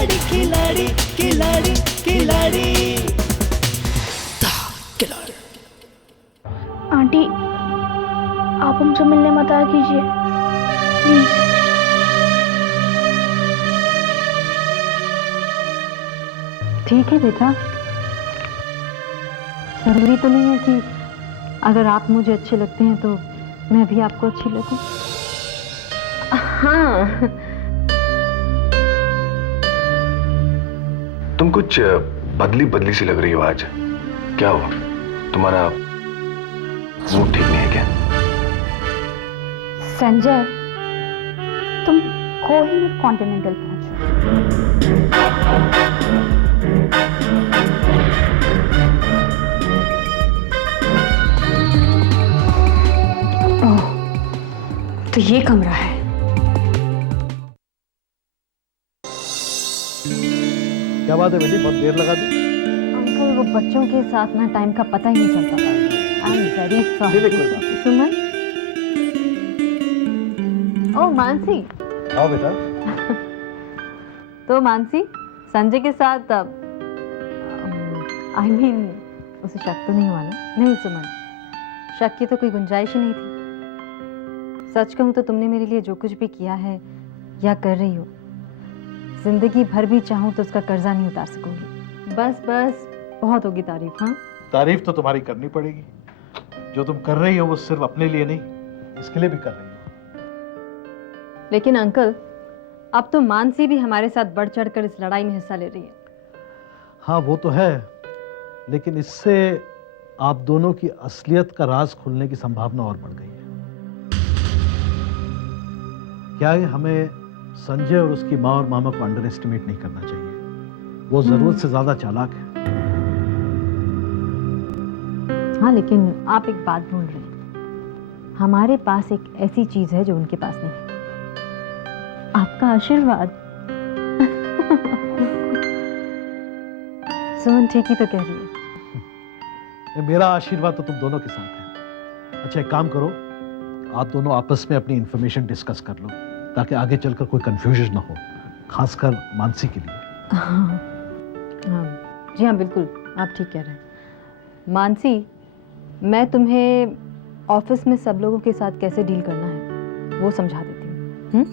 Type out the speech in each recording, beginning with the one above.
खिलाड़ी खिलाड़ी खिलाड़ी खिलाड़ी खिलाड़ी। आंटी आप हमसे मिलने मत आया कीजिए प्लीज। ठीक है बेटा, जरूरी तो नहीं है कि अगर आप मुझे अच्छे लगते हैं तो मैं भी आपको अच्छी लगूं। हाँ, तुम कुछ बदली बदली सी लग रही हो आज, क्या हुआ? तुम्हारा मूड ठीक नहीं है क्या? संजय तुम कोहिनूर कॉन्टिनेंटल पहुंचो। ओह, तो ये कमरा है। क्या बात है बेटी, बहुत देर लगा दी। अंकल वो बच्चों के साथ ना टाइम का पता ही नहीं चलता था। I am very sorry. कोई बात। सुमन, ओ मानसी। आओ बेटा। तो मानसी संजय के साथ आई मीन उसे शक तो नहीं हुआ ना? नहीं सुमन, शक की तो कोई गुंजाइश ही नहीं थी। सच कहूं तो तुमने मेरे लिए जो कुछ भी किया है या कर रही हो, जिंदगी भर भी चाहूं तो उसका कर्जा नहीं उतार सकूंगी। बस बस बहुत होगी तारीफ। हाँ, तारीफ तो तुम्हारी करनी पड़ेगी। जो तुम कर रही हो वो सिर्फ अपने लिए नहीं, इसके लिए भी कर रही हो। लेकिन अंकल अब तो मानसी भी हमारे साथ बढ़ चढ़कर इस लड़ाई में हिस्सा ले रही है। हाँ वो तो है, लेकिन इससे आप दोनों की असलियत का राज खुलने की संभावना और बढ़ गई है। क्या है, हमें संजय और उसकी माँ और मामा को अंडर एस्टिमेट नहीं करना चाहिए। वो जरूरत से ज्यादा चालाक है। हाँ, लेकिन आप एक बात भूल रहे हैं, हमारे पास एक ऐसी चीज है जो उनके पास नहीं है, आपका आशीर्वाद। सुमन ठीक ही तो कह रही है। मेरा आशीर्वाद तो तुम दोनों के साथ है। अच्छा एक काम करो, आप दोनों आपस में अपनी इंफॉर्मेशन डिस्कस कर लो ताकि आगे चलकर कोई कंफ्यूजन ना हो, खासकर मानसी के लिए। हाँ, जी हाँ बिल्कुल, आप ठीक कह रहे हैं। मानसी, मैं तुम्हें ऑफिस में सब लोगों के साथ कैसे डील करना है वो समझा देती हूँ।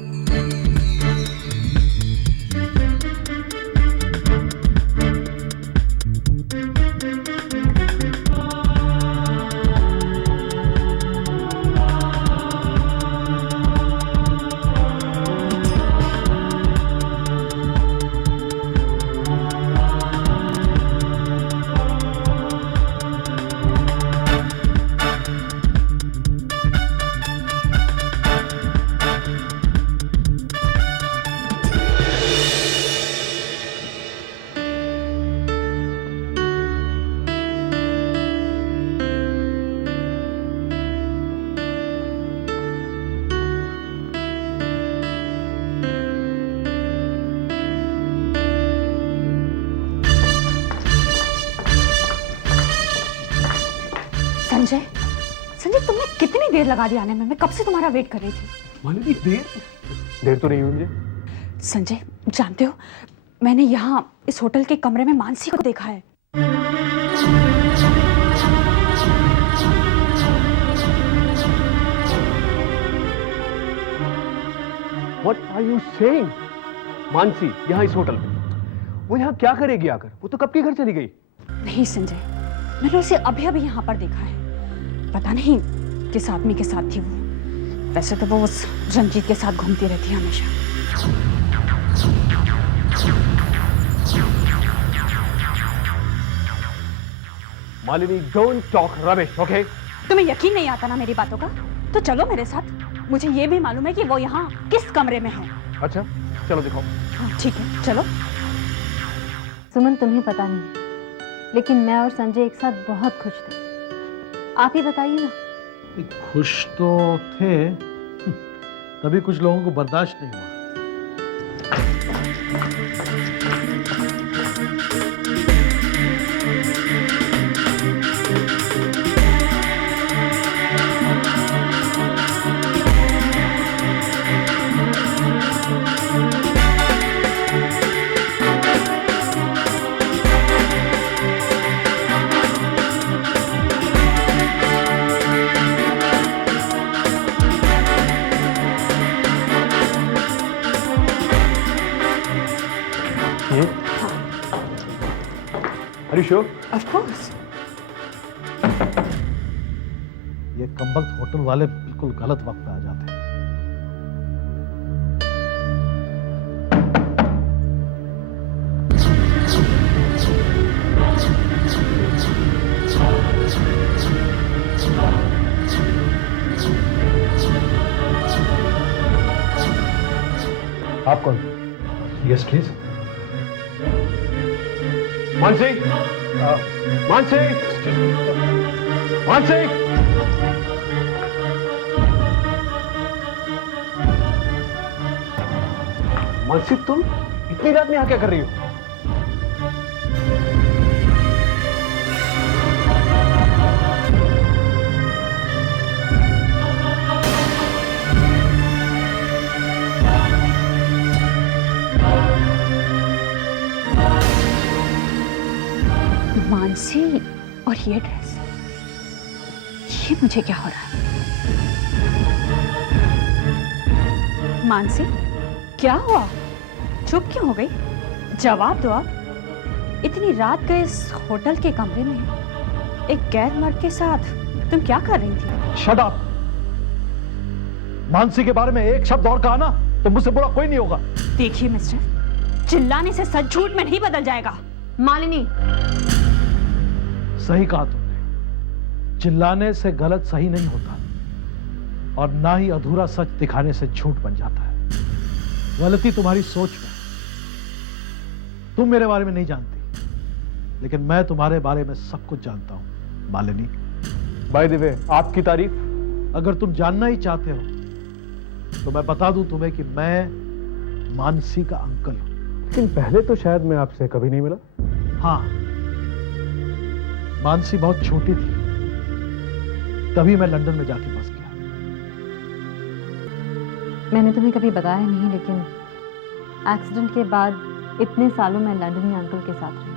संजय, संजय तुमने कितनी देर लगा दी आने में? मैं कब से तुम्हारा वेट कर रही थी। मालिनी देर तो नहीं हुई मुझे। संजय जानते हो, मैंने यहाँ इस होटल के कमरे में मानसी को देखा है। What are you saying? Mansi यहाँ इस होटल में? वो यहाँ क्या करेगी आकर? वो तो कब के घर चली गई। नहीं संजय, मैंने उसे अभी अभी यहाँ पर देखा है। पता नहीं किस आदमी के साथ थी वो। वैसे तो वो उस रंजीत के साथ घूमती रहती है हमेशा। Malini don't talk rubbish, okay? तुम्हें यकीन नहीं आता ना मेरी बातों का? तो चलो मेरे साथ। मुझे ये भी मालूम है कि वो यहाँ किस कमरे में है। अच्छा चलो दिखाओ। हाँ ठीक है चलो। सुमन तुम्हें पता नहीं, लेकिन मैं और संजय एक साथ बहुत खुश थे। आप ही बताइए ना। खुश तो थे, तभी कुछ लोगों को बर्दाश्त नहीं हुआ। ये Are you sure? Of course. ये कमबख्त होटल वाले बिल्कुल गलत वक्त पे आ जाते हैं। आप कौन? Yes please. मानसी, मानसी, मानसी। मानसी, तुम इतनी रात में यहाँ क्या कर रही हो? मानसी और ये ड्रेस, ये मुझे क्या हो रहा है? मानसी, क्या हुआ? चुप क्यों हो गई? जवाब दो आप। इतनी रात गए इस होटल के कमरे में एक गैर मर्द के साथ तुम क्या कर रही थी? Shut up. मानसी के बारे में एक शब्द और कहा ना तो मुझसे बुरा कोई नहीं होगा। देखिए मिस्टर, चिल्लाने से सच झूठ में नहीं बदल जाएगा। मालिनी, सही कहा तुमने, चिल्लाने से गलत सही नहीं होता और ना ही अधूरा सच दिखाने से झूठ बन जाता है। गलती तुम्हारी सोच में। तुम मेरे बारे में नहीं जानती, लेकिन मैं तुम्हारे बारे में सब कुछ जानता हूं मालिनी। बाय द वे, आपकी तारीफ। अगर तुम जानना ही चाहते हो तो मैं बता दूं तुम्हें कि मैं मानसी का अंकल हूं। लेकिन पहले तो शायद मैं आपसे कभी नहीं मिला। हाँ, मानसी बहुत छोटी थी, तभी मैं लंदन में जाके बस गया। मैंने तुम्हें कभी बताया नहीं, लेकिन एक्सीडेंट के बाद इतने सालों में लंदन में अंकल के साथ रही।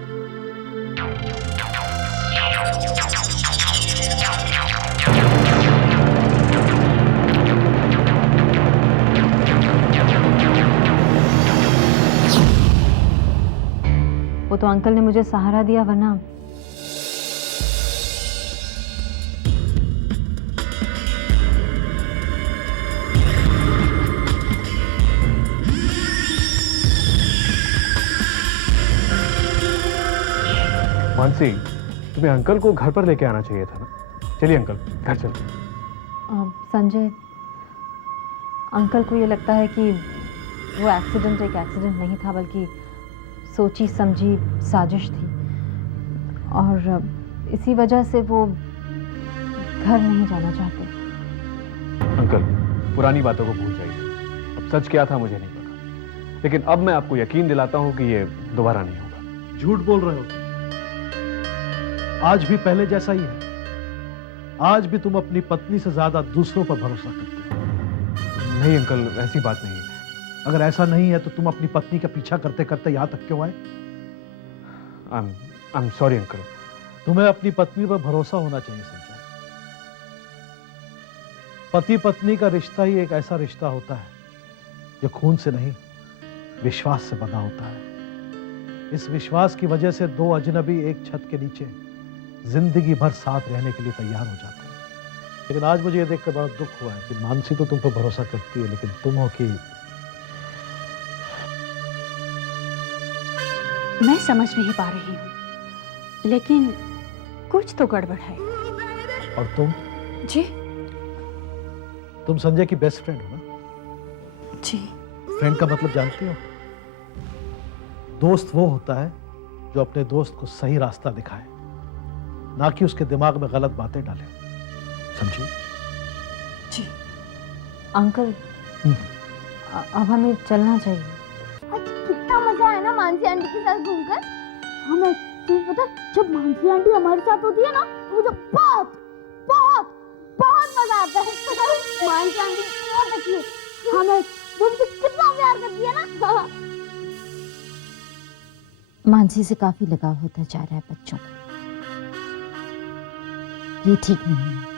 वो तो अंकल ने मुझे सहारा दिया, वरना मानसी, तुम्हें अंकल को घर पर लेके आना चाहिए था ना। चलिए अंकल, घर चलते हैं। संजय, अंकल को ये लगता है कि वो एक्सीडेंट एक एक्सीडेंट नहीं था, बल्कि सोची समझी साजिश थी, और इसी वजह से वो घर नहीं जाना चाहते। अंकल, पुरानी बातों को भूल जाइए। अब सच क्या था मुझे नहीं पता, लेकिन अब मैं आपको यकीन दिलाता हूं कि ये दोबारा नहीं होगा। झूठ बोल रहे हो, आज भी पहले जैसा ही है। आज भी तुम अपनी पत्नी से ज्यादा दूसरों पर भरोसा करते हो। नहीं अंकल, ऐसी बात नहीं है। अगर ऐसा नहीं है तो तुम अपनी पत्नी का पीछा करते करते यहां तक क्यों आए? I am sorry uncle. तुम्हें अपनी पत्नी पर भरोसा होना चाहिए संजय। पति पत्नी का रिश्ता ही एक ऐसा रिश्ता होता है जो खून से नहीं, विश्वास से बंधा होता है। इस विश्वास की वजह से दो अजनबी एक छत के नीचे जिंदगी भर साथ रहने के लिए तैयार हो जाते हैं। लेकिन आज मुझे यह देखकर बड़ा दुख हुआ है कि मानसी तो तुम पर भरोसा करती है, लेकिन तुम हो कि मैं समझ नहीं पा रही हूँ, लेकिन कुछ तो गड़बड़ है। और तुम जी संजय की बेस्ट फ्रेंड हो ना? जी। फ्रेंड का मतलब जानती हो? दोस्त वो होता है जो अपने दोस्त को सही रास्ता दिखाए, ना कि उसके दिमाग में गलत बातें डाले। समझी? जी। अंकल, अब हमें चलना चाहिए। आज कितना मजा आया ना मानसी आंटी के साथ घूमकर। हमें तुम्हें पता है, जब मानसी आंटी हमारे साथ होती है ना तो मुझे बहुत बहुत बहुत मजा आता है। मानसी आंटी बहुत अच्छी है, हमें तुमसे कितना प्यार करती है ना। मानसी से काफी लगाव होता जा रहा है बच्चों को, ये ठीक नहीं है।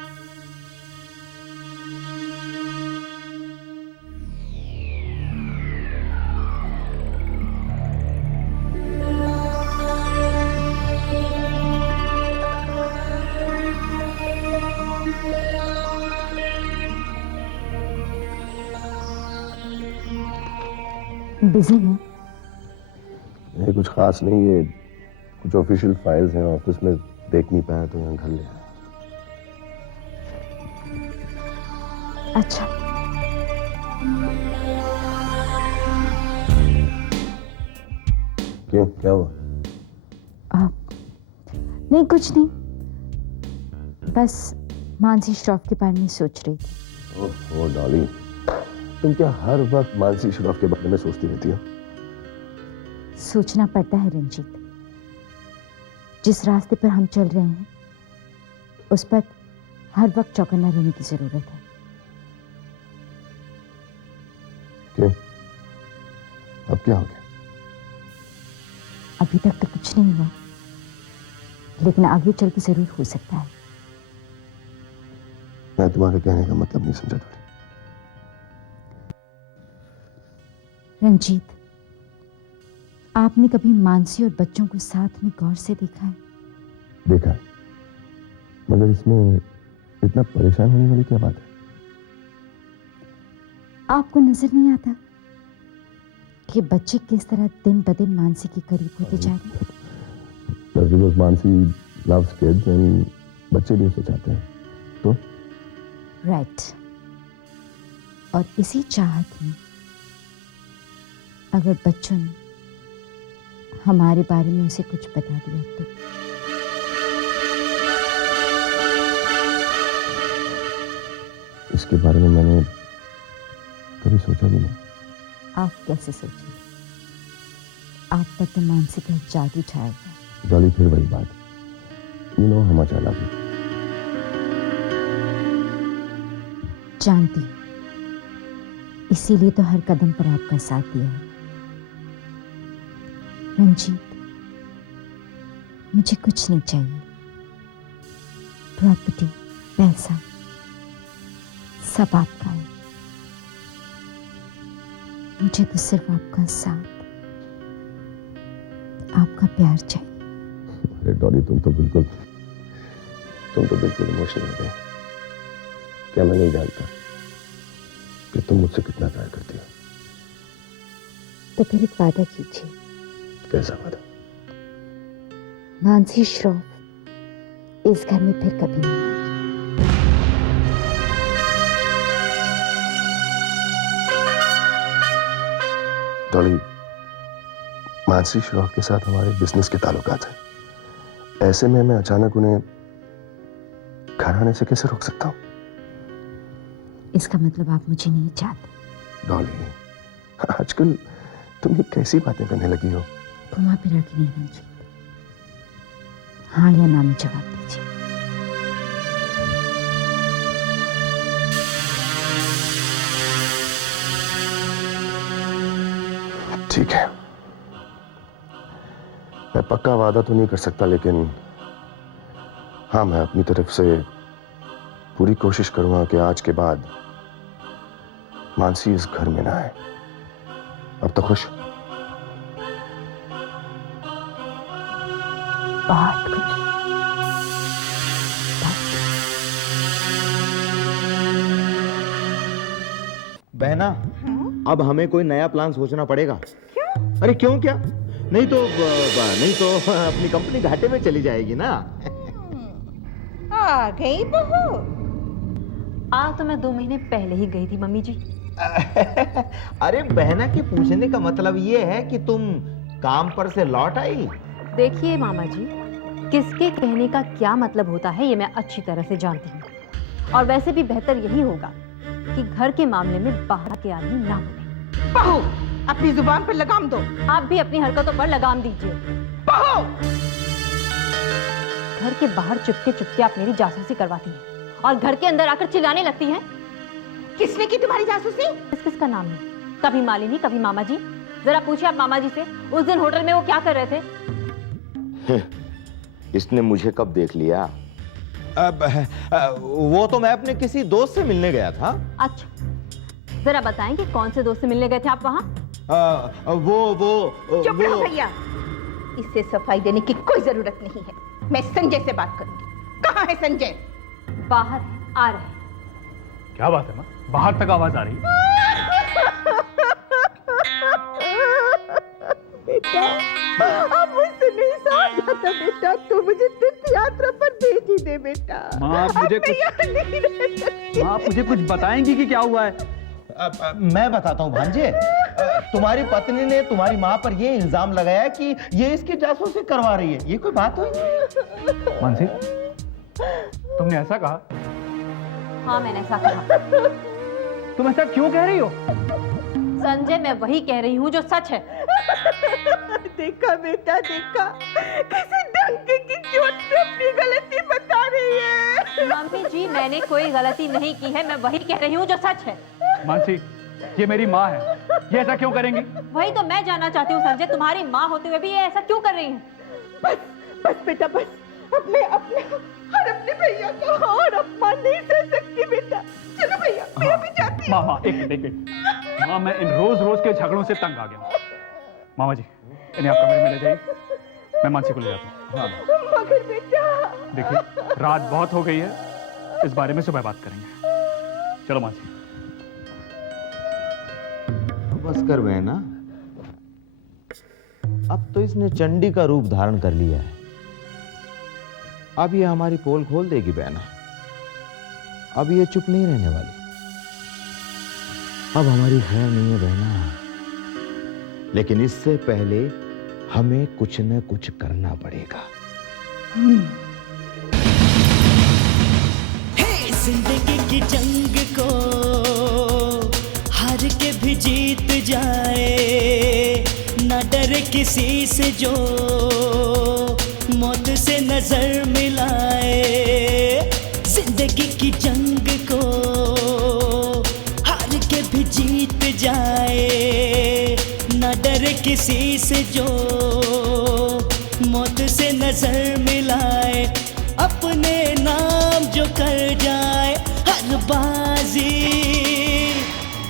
बिजी हैं? ये कुछ खास नहीं, ये कुछ ऑफिशियल फाइल्स हैं ऑफिस में, देख नहीं पाया तो यहाँ घर ले आया। अच्छा, क्यों, क्या हुआ? नहीं कुछ नहीं, बस मानसी श्रॉफ के बारे में सोच रही थी। ओह डॉली, तुम क्या हर वक्त मानसी श्रॉफ के बारे में सोचती रहती हो? सोचना पड़ता है रंजीत, जिस रास्ते पर हम चल रहे हैं उस पर हर वक्त चौकन्ना रहने की जरूरत है। क्यों, अब क्या हो गया? अभी तक तो कुछ नहीं हुआ, लेकिन आगे चल के जरूर हो सकता है। मैं तुम्हारे कहने का मतलब नहीं समझा डॉली। रंजीत, आपने कभी मानसी और बच्चों को साथ में गौर से देखा है? देखा है, मगर इसमें इतना परेशान होने वाली क्या बात है? आपको नजर नहीं आता कि बच्चे किस तरह दिन ब दिन मानसी के करीब होते जा रहे हैं? That's because Mansi loves kids and बच्चे भी उसे चाहते हैं, तो राइट। और इसी चाहत में अगर बच्चों ने हमारे बारे में उसे कुछ बता दिया तो? इसके बारे में मैंने कभी सोचा भी नहीं। आप कैसे सोचिए, आप पर तो मानसी का जादू छाया हुआ है। डॉली, फिर वही बात, you know how much I love you. जानती हूं, इसीलिए तो हर कदम पर आपका साथ दिया है। रंजीत, मुझे कुछ नहीं चाहिए, प्रॉपर्टी, पैसा सब आपका है। मुझे तो सिर्फ आपका साथ, आपका प्यार चाहिए। अरे डॉली, तुम तो बिल्कुल इमोशनल हो गई। क्या मैं नहीं जानता कि तुम मुझसे कितना प्यार करती हो? तो फिर एक वादा कीजिए। कैसा वादा? मानसी श्रॉफ इस घर में फिर कभी नहीं आएगी। डॉली, मानसी श्रॉफ के साथ हमारे बिजनेस के ताल्लुकात हैं। ऐसे में मैं अचानक उन्हें घर आने से कैसे रोक सकता हूं? इसका मतलब आप मुझे नहीं चाहते? डॉली, आजकल तुम ये कैसी बातें करने लगी हो? घुमा फिरा के नहीं रंजीत, हाँ या ना में जवाब दीजिए। ठीक है, मैं पक्का वादा तो नहीं कर सकता, लेकिन हाँ, मैं अपनी तरफ से पूरी कोशिश करूंगा कि आज के बाद मानसी इस घर में ना आए। अब तो खुश? बहुत कुछ। बहना, अब हमें कोई नया प्लान सोचना पड़ेगा। क्यों? अरे क्यों क्या? नहीं तो अपनी कंपनी घाटे में चली जाएगी ना। आ गई बहू। तो मैं 2 महीने पहले ही गई थी मम्मी जी। अरे बहना के पूछने का मतलब ये है कि तुम काम पर से लौट आई। देखिए मामा जी, किसके कहने का क्या मतलब होता है ये मैं अच्छी तरह से जानती हूँ, और वैसे भी बेहतर यही होगा कि घर के मामले में बाहर के आदमी ना बोले। बहू, अपनी जुबान पर लगाम दो। आप भी अपनी हरकतों पर लगाम दीजिए। बहू, घर के बाहर चुपके चुपके आप मेरी जासूसी करवाती हैं और घर के अंदर आकर चिल्लाने लगती हैं। किसने की तुम्हारी जासूसी? किसका नाम है? कभी मालिनी, कभी मामा जी। जरा पूछिए आप मामा जी से, उस दिन होटल में वो क्या कर रहे थे? इसने मुझे कब देख लिया? वो तो मैं अपने किसी दोस्त से मिलने गया था। अच्छा, जरा बताएं कि कौन से दोस्त से मिलने गए थे आप वहाँ? चुप रहो भैया, इससे सफाई देने की कोई जरूरत नहीं है। मैं संजय से बात करूंगी। कहाँ है संजय? बाहर आ रहे हैं। क्या बात है माँ, बाहर तक आवाज आ रही है? बेटा, अब मुझसे नहीं सहा जाता बेटा, तू मुझे तीर्थ यात्रा पर भेज ही दे बेटा। माँ, आप मुझे अब मैं यहाँ नहीं रह सकती। माँ, आप मुझे कुछ बताएंगी कि क्या हुआ है? मैं बताता हूँ भांजे। तुम्हारी पत्नी ने तुम्हारी माँ पर ये इल्जाम लगाया कि ये इसकी जासूसी करवा रही है। ये कोई बात हुई? मानसी, तुमने ऐसा कहा? हाँ, मैंने ऐसा कहा। तुम ऐसा क्यों कह रही हो? संजय, मैं वही कह रही हूँ जो सच है। देखा बेटा, देखा, किसी डंके की चोट पे अपनी गलती बता रही है। मम्मी जी, मैंने कोई गलती नहीं की है, मैं वही कह रही हूँ जो सच है। मानसी, ये मेरी माँ है, ये ऐसा क्यों करेंगी? वही तो मैं जानना चाहती हूँ संजय, तुम्हारी माँ होते हुए भी ये ऐसा क्यों कर रही है? बस बस बेटा, बस। अब मैं अपने भैया का और अपमान नहीं सह सकती बेटा। चलो भैया, मैं अभी जाती हूँ। माँ, एक मिनट। माँ, मैं इन रोज के झगड़ों से तंग आ गया। मामा जी, इन्हें आप कमरे में ले जाइए, मैं मानसी को ले जाता हूँ। हाँ। मगर बेटा, देखिए, रात बहुत हो गई है, इस बारे में सुबह बात करेंगे। चलो मानसी। बस कर बहना, अब तो इसने चंडी का रूप धारण कर लिया है। अब ये हमारी पोल खोल देगी बहना। अब ये चुप नहीं रहने वाली। अब हमारी खैर नहीं है बहना, लेकिन इससे पहले हमें कुछ न कुछ करना पड़ेगा। जिंदगी की जंग को हार के भी जीत जाए, ना डरे किसी से जो मौत से नजर मिलाए। जिंदगी की जंग को हार के भी जीत जाए, ना डरे किसी से जो मौत से नजर मिलाए। अपने नाम जो कर जाए हर बाजी,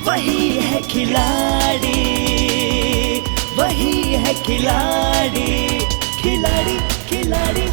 वही है खिलाड़ी, वही है खिलाड़ी, खिलाड़ी, खिलाड़ी।